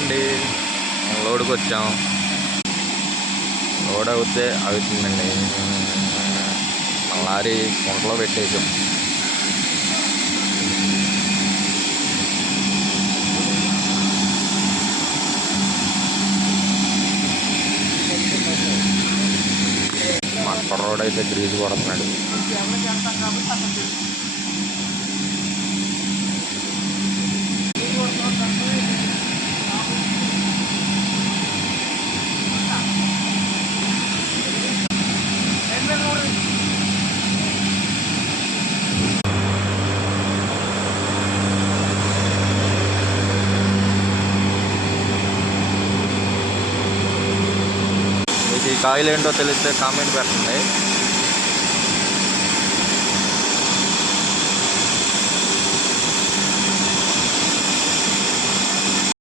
అండి, లోడ్కి వచ్చాం. లోడ్ అవుతుందండి. మన లారీ గుంటలో పెట్టేసాం. మా కుర్రోడు అయితే గ్రీజు కొడుతున్నాడు. మీకు ఈ కాయలు ఏంటో తెలిస్తే కామెంట్ పెట్టండి.